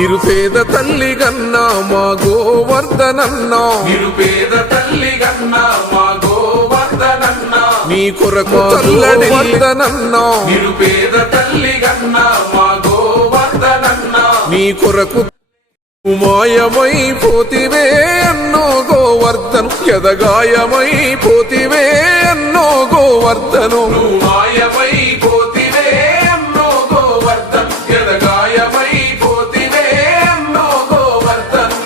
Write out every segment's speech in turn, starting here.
నిరుపేద తల్లి గన్నా మా గోవర్ధనన్నా, నిరుపేద తల్లి గన్నా మా గోవర్ధనన్నా, నీ కొరకు తల్లడి వర్ధనన్నా, నిరుపేద తల్లి గన్నా మా గోవర్ధనన్నా, నీ కొరకు మాయమైపోతివే అన్నో గోవర్ధన్, ఎదగాయమైపోతివే అన్నో గోవర్ధను, మాయమైపోతివే అన్నో గోవర్ధన్, ఎదగాయమైపోతివే అన్నో గోవర్ధన్.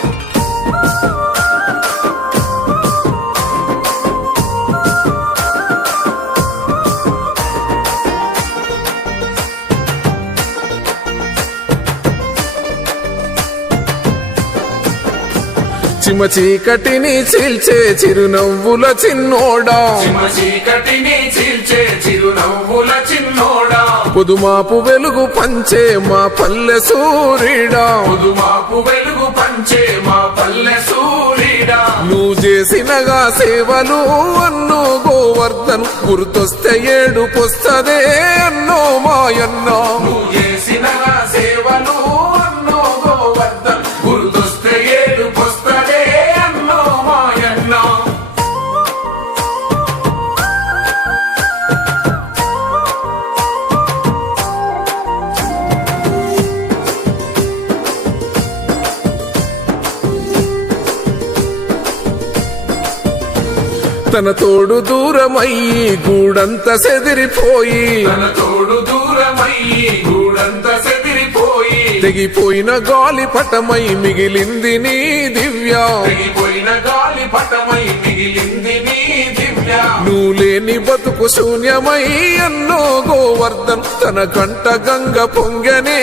చిమ చీకటిని చీల్చే చిరునవ్వుల చిన్నోడా, చిమ చీకటిని చీల్చే చిరునవ్వుల చిన్నోడా, పొదుమాపు వెలుగు పంచే మా పల్లె సూర్యుడా, పొదుమాపు వెలుగు పంచే మా పల్లె సూర్యుడా, నువ్వు చేసినగా సేవలు అన్నో గోవర్ధన్, గుర్తొస్తే ఏడుపొస్తదే అన్నో మాయన్నా, నువ్వు చేసిన సేవలు అన్నో గోవర్ధన్, గుర్తొస్తే ఏడుపొస్తదే అన్నో మాయన్న. తన తోడు దూరమయ్యి గూడంత సెదిరిపోయి, తన తోడు దూరమయ్యి గూడంత సెదిరిపోయి, తెగిపోయిన గాలి పటమై మిగిలింది నీ దివ్య, తెగిపోయిన గాలి పటమై మిగిలింది నీ దివ్య, నువ్వు లేని బతుకు శూన్యమై అన్నో గోవర్ధన్, తన కంట గంగ పొంగనే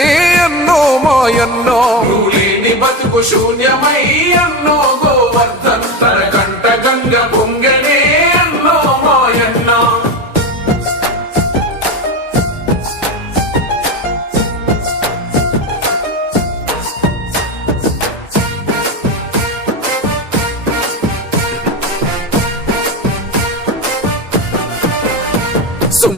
అన్నో మాయన్నో, నువ్వు లేని బతుకు శూన్యమై అన్నో గోవర్ధన్, తన కంట గంగ పొంగనే అన్నో మాయన్న. సుమ్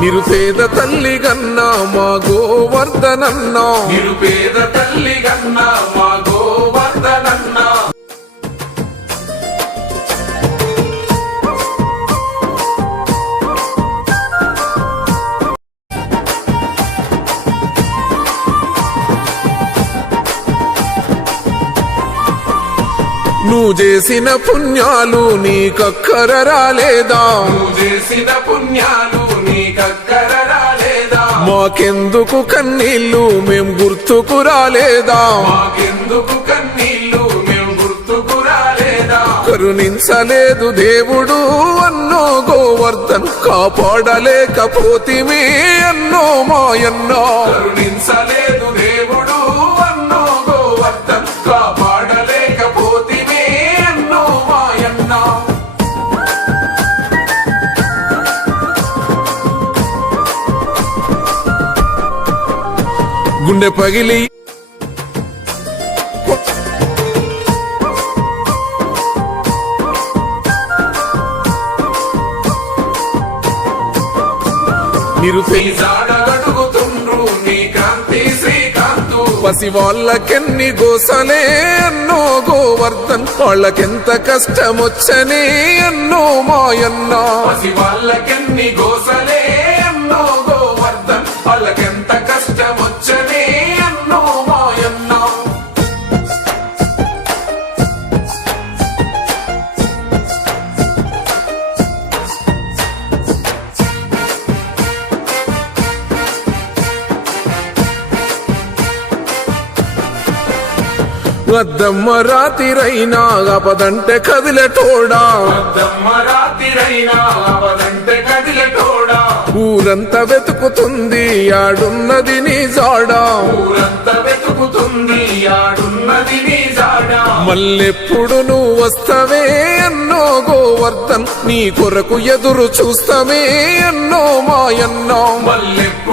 నిరుపేద తల్లి గన్నా మా గోవర్ధనన్నా, నిరుపేద తల్లి గన్నా మా గోవర్ధనన్నా, నువ్వు చేసిన పుణ్యాలు నీకక్కర రాలేదా, నువ్వు చేసిన పుణ్యాలు నీకక్కర రాలేదా, మాకెందుకు కన్నీళ్ళు మేం గుర్తుకు రాలేదా, మాకెందుకు కన్నీళ్ళు మేము గుర్తుకు రాలేదా, కరుణించలేదు దేవుడు అన్నో గోవర్ధన్, కాపాడలేకపోతివి అన్నో మాయన్నా, కరుణించలేదు దేవుడు అన్నో గోవర్ధన్, కాపాడలేకపోతివే అన్నో మాయన్న. గుండె పగిలి నిరుపే నీ జాడగడుగుతుండ్రు నీ కాంతి శ్రీకాంతు, పసి వాళ్ళకెన్ని గోసలే అన్నో గోవర్ధన్, వాళ్ళకెంత కష్టమొచ్చని అన్నో మాయన్నా, పసి వాళ్ళకెన్ని గోసలే అన్నో గోవర్ధన్, వాళ్ళకెంత కష్టమొచ్చనే అన్నో మాయన్న. వద్దమ్మ రాతిరైనా అపదంటే కదిలెటోడా, వద్దమ్మ రాతిరైనా అవదంటే కదిలెటోడా, ఊరంతా వెతుకుతుంది ఆడున్నది నీ జాడా, ఊరంతా వెతుకుతుంది ఆడున్నది నీ జాడ, మల్లెప్పుడు నువ్వు వస్తావే అన్నో గోవర్ధన్, నీ కొరకు ఎదురు చూస్తావే అన్నో మాయన్నో, మల్లెప్పుడు